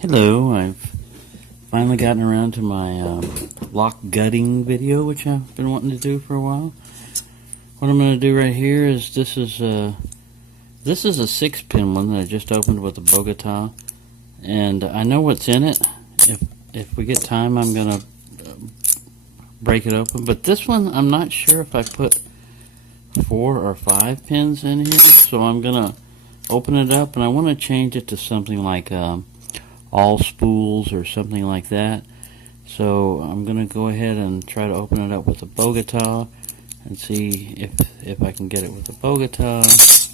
Hello, I've finally gotten around to my lock gutting video, which I've been wanting to do for a while. What I'm going to do right here is this is a 6-pin one that I just opened with a Bogota, and I know what's in it. If we get time, I'm going to break it open. But this one, I'm not sure if I put 4 or 5 pins in here, so I'm going to open it up, and I want to change it to something like all spools or something like that. So I'm going to go ahead and try to open it up with a Bogota and see if I can get it with a Bogota.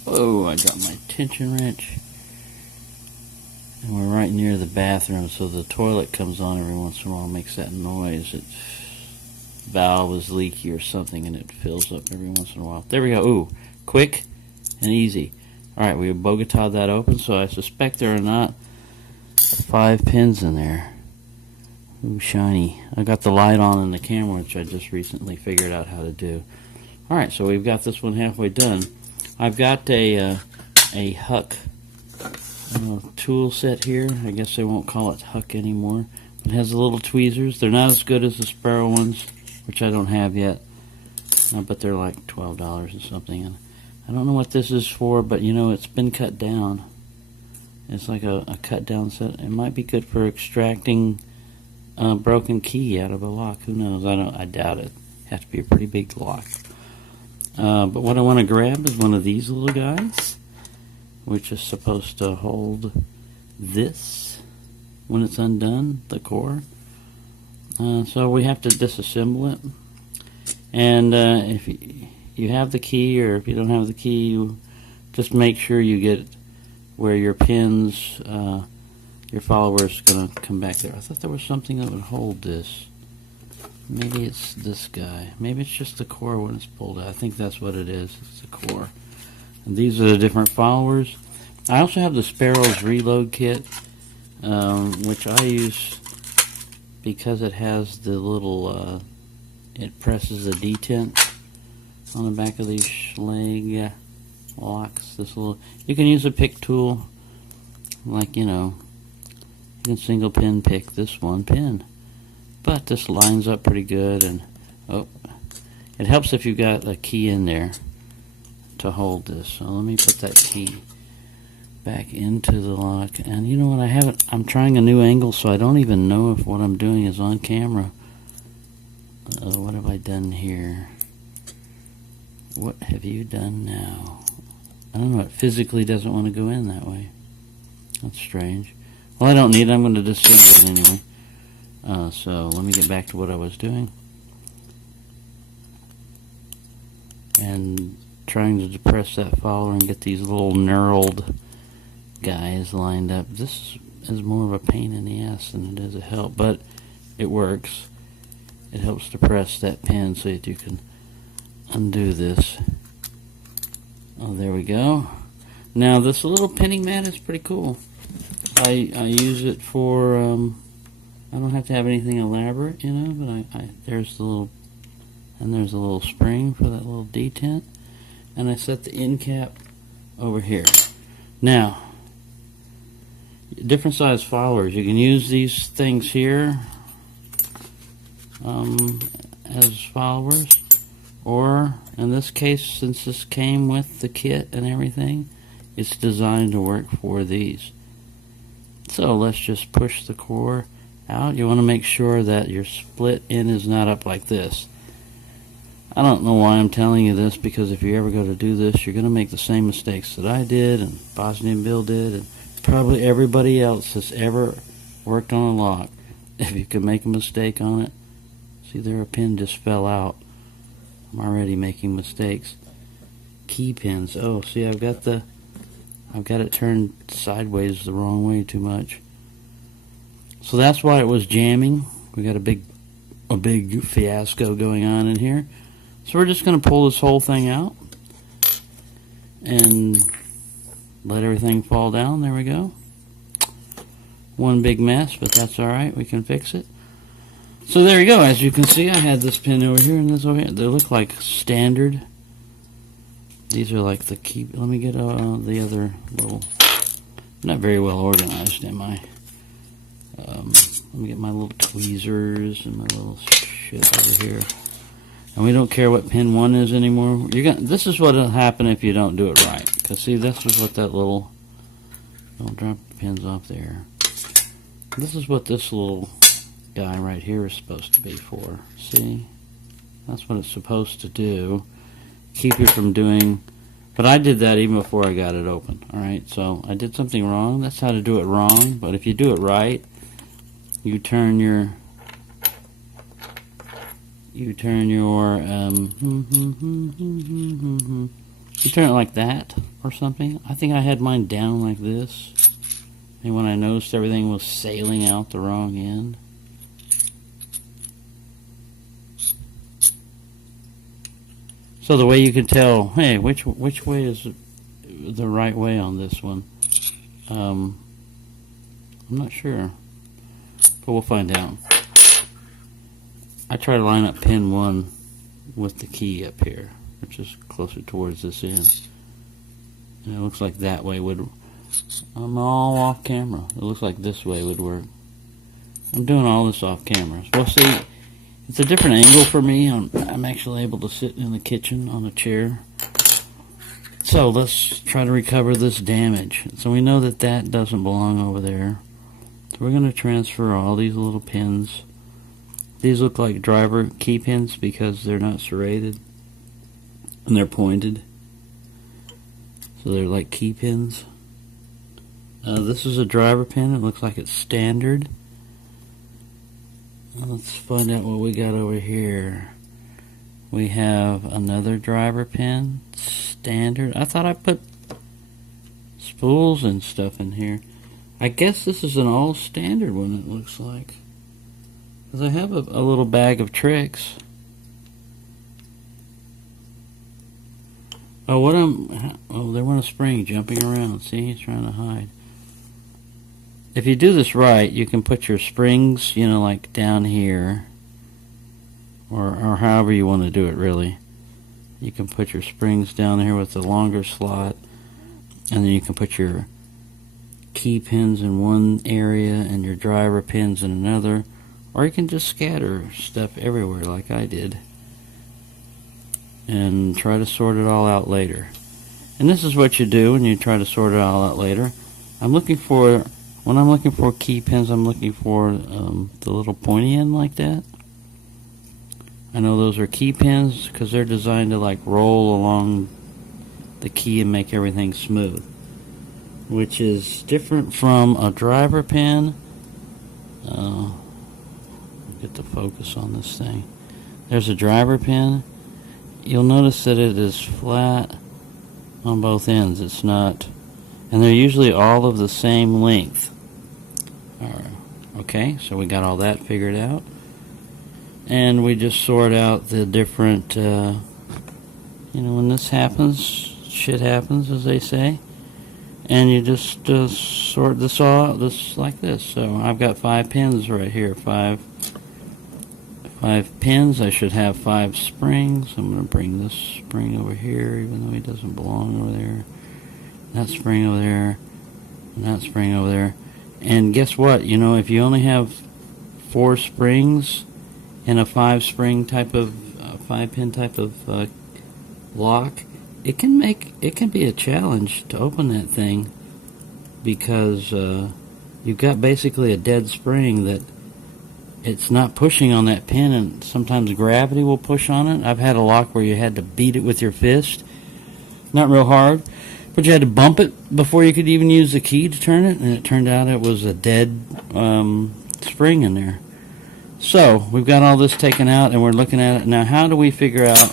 Oh, I dropped my tension wrench. And we're right near the bathroom, so the toilet comes on every once in a while, makes that noise. Its valve is leaky or something, and it fills up every once in a while. There we go. Ooh, quick and easy. Alright, we Bogota'd that open, so I suspect there are not 5 pins in there. Ooh, shiny. I got the light on in the camera, which I just recently figured out how to do. Alright, so we've got this one halfway done. I've got a Huck tool set here. I guess they won't call it Huck anymore. It has the little tweezers. They're not as good as the Sparrow ones, which I don't have yet. But they're like $12 or something. And I don't know what this is for, but you know, it's been cut down. It's like a cut down set. It might be good for extracting a broken key out of a lock. Who knows? I doubt it. Has to be a pretty big lock. But what I want to grab is one of these little guys, which is supposed to hold this when it's undone, the core. So we have to disassemble it. And if you have the key, or if you don't have the key, you just make sure you get where your pins, your follower's going to come back there. I thought there was something that would hold this. Maybe it's this guy. Maybe it's just the core when it's pulled out. I think that's what it is. It's the core. And these are the different followers. I also have the Sparrow's reload kit, which I use because it has the little, it presses the detent on the back of these Schlage locks. This little, you can use a pick tool, like, you know, you can single pin pick this one pin, but this lines up pretty good. And oh, it helps if you've got a key in there to hold this. So let me put that key back into the lock. And you know what, I'm trying a new angle, so I don't even know if what I'm doing is on camera. What have I done here? What have you done now? I don't know, it physically doesn't want to go in that way. That's strange. Well, I don't need it. I'm going to disassemble it anyway. So let me get back to what I was doing. And trying to depress that follower and get these little knurled guys lined up. This is more of a pain in the ass than it is a help, but it works. It helps depress that pin so that you can undo this. Oh, there we go. Now this little pinning mat is pretty cool. I use it for I don't have to have anything elaborate, you know, but there's the little, and there's a little spring for that little detent, and I set the end cap over here. Now, different size followers. You can use these things here as followers, or in this case, since this came with the kit and everything, it's designed to work for these. So let's just push the core out. You want to make sure that your split end is not up like this. I don't know why I'm telling you this, because if you ever go to do this, you're going to make the same mistakes that I did, and Bosnian Bill did, and probably everybody else that's ever worked on a lock. If you can make a mistake on it, see there, a pin just fell out. I'm already making mistakes. Key pins. Oh, see, I've got it turned sideways the wrong way too much. So that's why it was jamming. We got a big fiasco going on in here. So we're just going to pull this whole thing out and let everything fall down. There we go. One big mess, but that's alright. We can fix it. So there you go. As you can see, I had this pin over here and this over here. They look like standard. These are like the key. Let me get the other little. Not very well organized, am I? Let me get my little tweezers and my little shit over here. And we don't care what pin 1 is anymore. This is what will happen if you don't do it right. Because see, this is what that little... Don't drop the pins off there. This is what this little guy right here is supposed to be for. See? That's what it's supposed to do. Keep you from doing... But I did that even before I got it open. Alright, so I did something wrong. That's how to do it wrong. But if you do it right, you turn your... You turn it like that or something. I think I had mine down like this. And when I noticed everything was sailing out the wrong end. So the way you can tell, hey, which way is the right way on this one? I'm not sure. But we'll find out. I try to line up pin 1 with the key up here, which is closer towards this end. And it looks like that way would... I'm all off camera. It looks like this way would work. I'm doing all this off camera. Well, see, it's a different angle for me. I'm actually able to sit in the kitchen on a chair. So let's try to recover this damage. So we know that that doesn't belong over there. So we're going to transfer all these little pins. These look like driver key pins because they're not serrated and they're pointed. So they're like key pins. This is a driver pin. It looks like it's standard. Let's find out what we got over here. We have another driver pin, standard. I thought I put spools and stuff in here. I guess this is an all standard one, it looks like. Because I have a little bag of tricks. Oh, they want a spring jumping around. See, he's trying to hide. If you do this right, you can put your springs, you know, like down here. Or however you want to do it, really. You can put your springs down here with the longer slot. And then you can put your key pins in one area and your driver pins in another. Or you can just scatter stuff everywhere like I did. And try to sort it all out later. And this is what you do when you try to sort it all out later. When I'm looking for key pins, I'm looking for the little pointy end like that. I know those are key pins because they're designed to like roll along the key and make everything smooth. Which is different from a driver pin. Get the focus on this thing. There's a driver pin. You'll notice that it is flat on both ends. It's not, and they're usually all of the same length. Alright, okay, so we got all that figured out. And we just sort out the different, you know, when this happens, shit happens, as they say. And you just sort this all out just like this. So I've got 5 pins right here. 5 pins. I should have 5 springs. I'm going to bring this spring over here, even though he doesn't belong over there. That spring over there. And that spring over there. And guess what? You know, if you only have 4 springs in a 5-spring type of 5-pin type of lock, it can be a challenge to open that thing because you've got basically a dead spring that it's not pushing on that pin, and sometimes gravity will push on it. I've had a lock where you had to beat it with your fist, not real hard, but you had to bump it before you could even use the key to turn it, and it turned out it was a dead spring in there. So we've got all this taken out and we're looking at it now. How do we figure out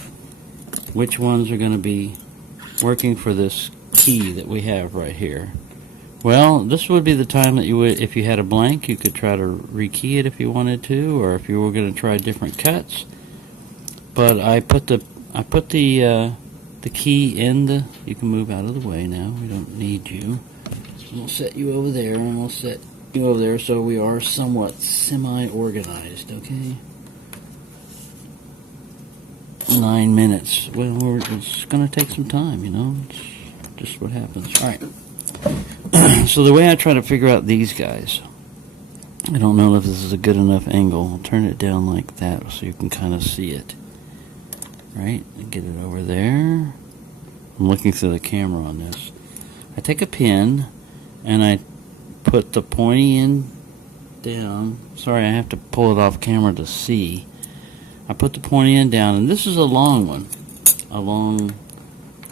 which ones are going to be working for this key that we have right here? Well, this would be the time that you would, if you had a blank, you could try to rekey it if you wanted to, or if you were going to try different cuts. But I put the key in the. You can move out of the way now. We don't need you. So we'll set you over there, and we'll set you over there, so we are somewhat semi-organized. Okay. 9 minutes. Well, it's going to take some time, you know. It's just what happens. All right. So the way I try to figure out these guys I don't know if this is a good enough angle. I'll turn it down like that so you can kind of see it. Right, and get it over there. I'm looking through the camera on this. I take a pin and I put the pointy end down. Sorry, I have to pull it off camera to see. I put the pointy end down, and this is a long one, a long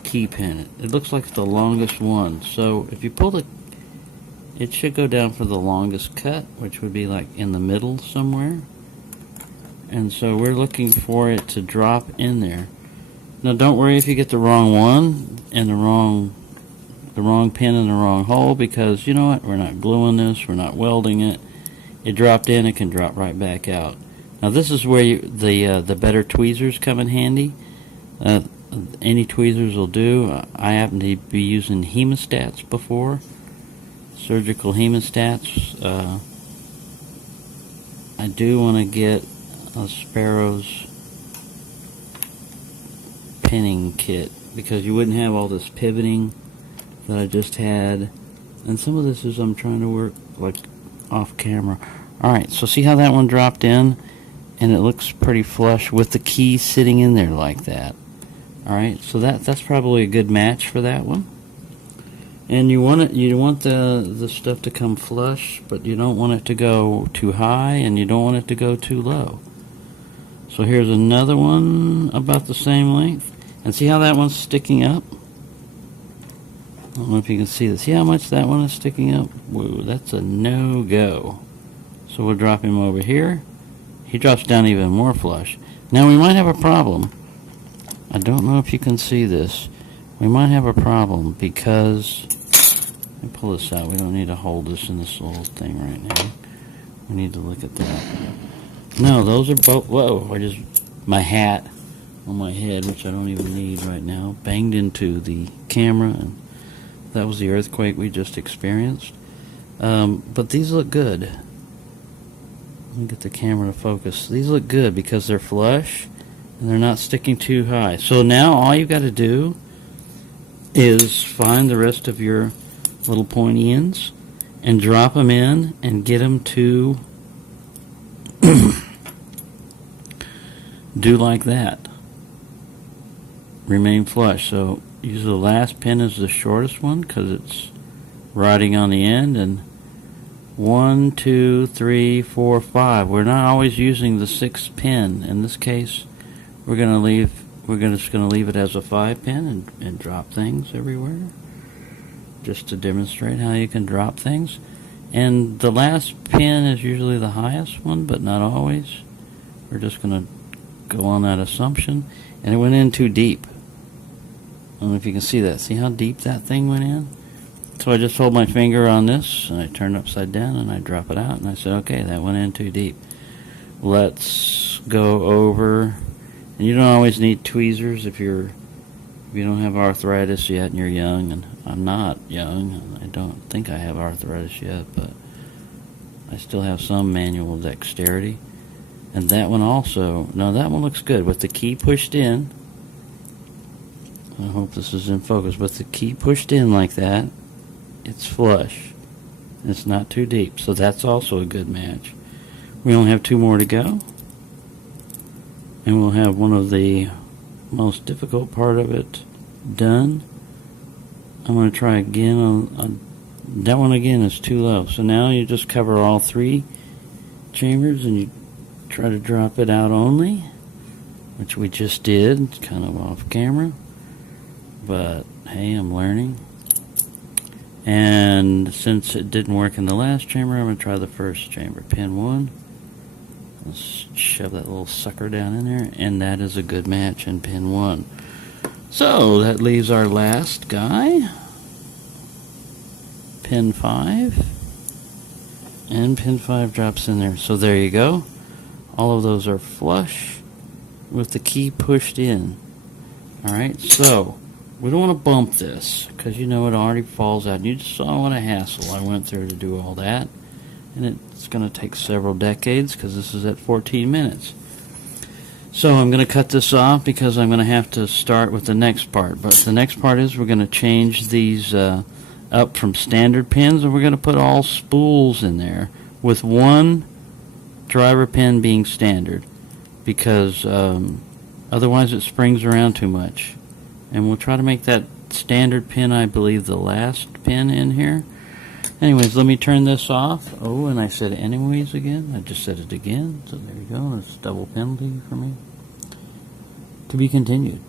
key pin. It looks like the longest one. So if you pull it should go down for the longest cut, which would be like in the middle somewhere. And so we're looking for it to drop in there. Now don't worry if you get the wrong one and the wrong pin in the wrong hole, because you know what? We're not gluing this, we're not welding it. It dropped in, it can drop right back out. Now this is where the better tweezers come in handy. Any tweezers will do. I happen to be using hemostats before. Surgical hemostats. I do want to get a Sparrow's pinning kit, because you wouldn't have all this pivoting that I just had, and some of this is I'm trying to work like off camera. Alright, so see how that one dropped in, and it looks pretty flush with the key sitting in there like that. Alright, so that's probably a good match for that one. And you want the stuff to come flush, but you don't want it to go too high, and you don't want it to go too low. So here's another one about the same length. And see how that one's sticking up? I don't know if you can see this. See how much that one is sticking up? Whoa, that's a no-go. So we'll drop him over here. He drops down even more flush. Now we might have a problem. I don't know if you can see this. We might have a problem because... Let me pull this out. We don't need to hold this in this little thing right now. We need to look at that. No, those are both... Whoa, my hat on my head, which I don't even need right now, banged into the camera, and that was the earthquake we just experienced. But these look good. Let me get the camera to focus. These look good because they're flush and they're not sticking too high. So now all you got to do is find the rest of your little pointy ends and drop them in and get them to do like that. Remain flush. So use the last pin as the shortest one because it's riding on the end, and 1, 2, 3, 4, 5. We're not always using the 6th pin. In this case, we're just gonna leave it as a 5 pin and drop things everywhere, just to demonstrate how you can drop things. And the last pin is usually the highest one, but not always. We're just gonna go on that assumption. And it went in too deep. I don't know if you can see that. See how deep that thing went in? So I just hold my finger on this, and I turn it upside down, and I drop it out, and I said, okay, that went in too deep. Let's go over, and you don't always need tweezers if you don't have arthritis yet and you're young, and I'm not young, and I don't think I have arthritis yet, but I still have some manual dexterity. And that one also, no, that one looks good with the key pushed in. I hope this is in focus. With the key pushed in like that, it's flush. It's not too deep, so that's also a good match. We only have 2 more to go, and we'll have one of the most difficult part of it done. I'm going to try again on that one. Again is too low, so now you just cover all 3 chambers and you try to drop it out only, which we just did, kind of off camera, but hey, I'm learning. And since it didn't work in the last chamber, I'm going to try the first chamber. Pin 1. Let's shove that little sucker down in there, and that is a good match in pin 1. So that leaves our last guy, pin 5, and pin 5 drops in there. So there you go. All of those are flush with the key pushed in. Alright, so we don't want to bump this because you know it already falls out. You just saw what a hassle I went through to do all that, and it's going to take several decades because this is at 14 minutes. So I'm going to cut this off because I'm going to have to start with the next part. But the next part is we're going to change these up from standard pins, and we're going to put all spools in there with one driver pin being standard, because otherwise it springs around too much. And we'll try to make that standard pin, I believe, the last pin in here. Anyways, let me turn this off. Oh, and I said anyways again. I just said it again. So there you go. That's double penalty for me. To be continued.